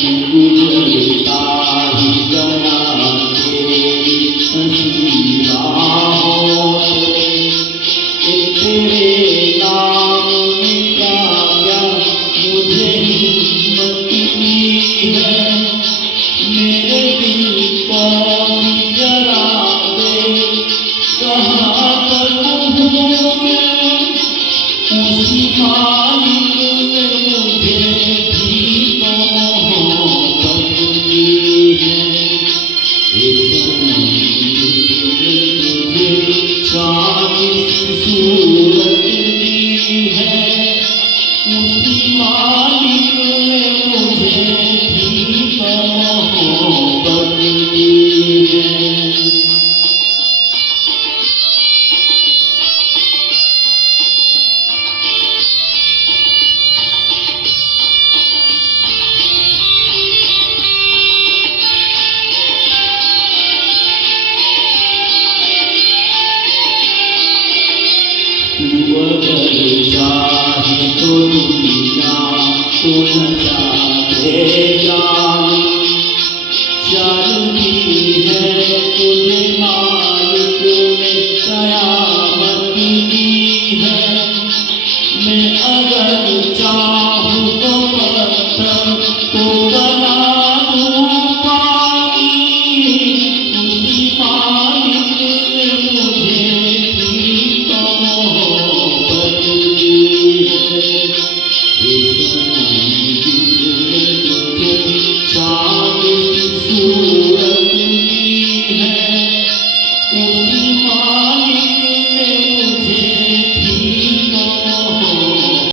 मैं गुजरता ही गया तेरी हंसी राहों से। तेरे नाम में क्या क्या मुझे हिम्मत दी है। मेरे दिल को भी जला दे, कहाँ तक हूँ मैं, उसी मालिक ने मुझे भी तो मोहब्बत दी है। ए सनम जिसने तुझे चाँद सी सूरत दी है, उसी मालिक ने मुझे भी तो मोहब्बत दी है। तू अगर चाहे तो दुनिया को नचा दे जान, चलती है तुझे मालिक ने कयामत दी है। मैं अगर चाहूँ तो पत्थर को बना